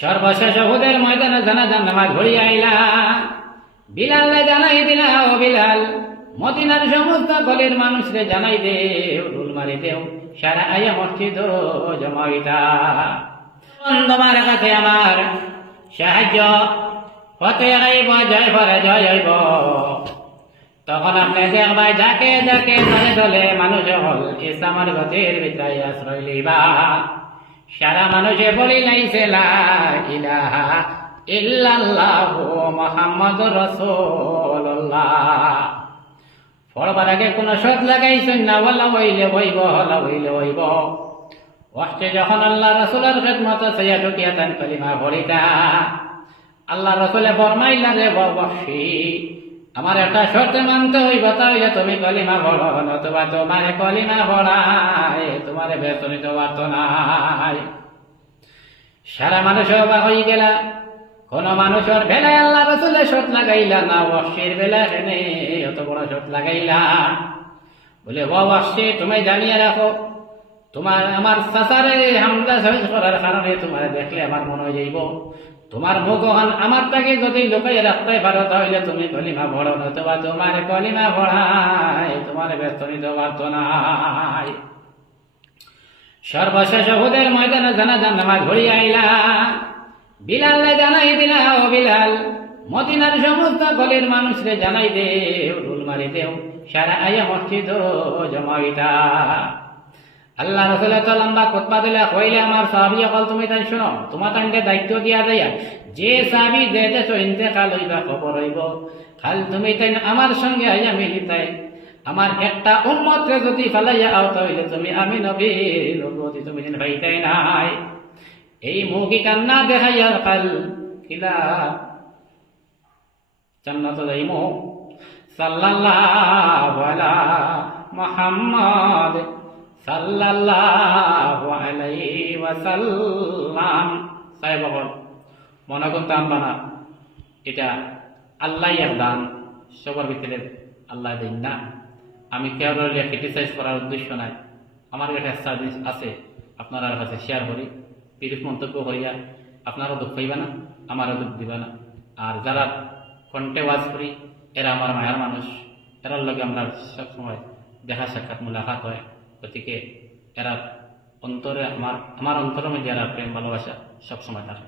সর্বশেষ উহুদের ময়দানে জানাজার নামাজ পড়িয়া আইলা। বিলালে জানাই দিলা, ও বিলাল, মদিনার সমস্ত গলির মানুষরে জানাই দে, রুল মারি দেও, সারা আয়া মসজিদ জমাইতা। তোমার কাছে আমার সাহায্য হতে আইব, জয় ভরে জয় হইব। তখন আপনি দেখবাই যাকে যাকে দলে দলে মানুষ হল ইসলামের গতির ভিতরে আশ্রয় লইবা। সারা মানুষে বলি লাইছে লা ইলাহা ইল্লাল্লাহু মুহাম্মাদুর রাসূলুল্লাহ। পড়বার আগে কোনো শর্ত লাগাইছেন না, ওয়ালা হইলে হইব, হলা হইলে হইব। ওয়াক্তে যখন আল্লাহ রাসূলের খিদমত সাইয়া ঢুকিয়া তান কলিমা পড়িতা, আল্লাহ রাসূলে ফরমাইলা রে ববশি, আমার একটা শর্ত মানতে হইব, তাহলে তুমি কলিমা পড়ো, নতুবা তোমার কলিমা পড়ায় তোমার বেতনিত বার্ত নাই। সারা মানুষ অবাক হয়ে গেলা। কোন মানুষের বেলায় আল্লাহ রাসূলের শর্ত লাগাইলা না, ওয়াক্সির বেলায় এনে অত বড় শর্ত লাগাইলা। বলে ওয়াক্সি, তুমি জানিয়ে রাখো, তোমার আমার চাচারে হামলা সহিত করার কারণে তোমার দেখলে আমার মনে হয়ে যাইব, তোমার মুখ আমার তাকে যদি লুকাই রাখতে পারো, তাহলে তুমি কলিমা পড়ো, নতুবা তোমার কলিমা পড়ায় তোমার বেতনিত বার্ত নাই। সর্বশেষ উহুদের ময়দানে জানাজার নামাজ পড়িয়া আইলা। বিলালে জানাই দিলা, ও বিলাল, মদিনার সমস্ত গলির মানুষরে জানাই দে, রুল মারি দেও, সারা আয়া মসজিদ জমাইতা। আল্লাহ রাসূলের তো লম্বা খুতবা দিলে কইলে, আমার সাহাবী সকল তুমি তাই শুনো, তোমার তাইকে দায়িত্ব দিয়া দেয়া, যে সাহাবী যে দেশ ইন্তেকাল হইবা খবর হইব, খাল তুমি তাই আমার সঙ্গে আইয়া মিলিতাই, আমার একটা উম্মতরে যদি ফালাইয়া আও, তাহলে তুমি আমি নবীর নবুয়তি তুমি যেন পাইতাই নাই। এই মুখী কান্না দেখাইয়া কাল কিলা জান্নাত যাইমু। সাল্লাল্লাহু আলা মুহাম্মদ সাল্লাল্লাহু আলাইহি ওয়াসাল্লাম। সাহেব বল মনে করতাম বানা, এটা আল্লাহ দান, সবার ভিতরে আল্লাহ দেন না। আমি কেউ ক্রিটিসাইজ করার উদ্দেশ্য নাই, আমার কাছে সার্ভিস আছে, আপনার কাছে শেয়ার করি, বিরূপ মন্তব্য করিয়া আপনারও দুঃখ হইবা না, আমারও দুঃখ দিবা না। আর যারা কণ্ঠে ওয়াজ করি, এরা আমার মায়ার মানুষ, এরার লগে আমরা সবসময় দেখা সাক্ষাৎ মুলাকাত হয়। গতিকে এরা অন্তরে আমার অন্তরের মধ্যে এরা প্রেম ভালোবাসা সবসময় থাকে।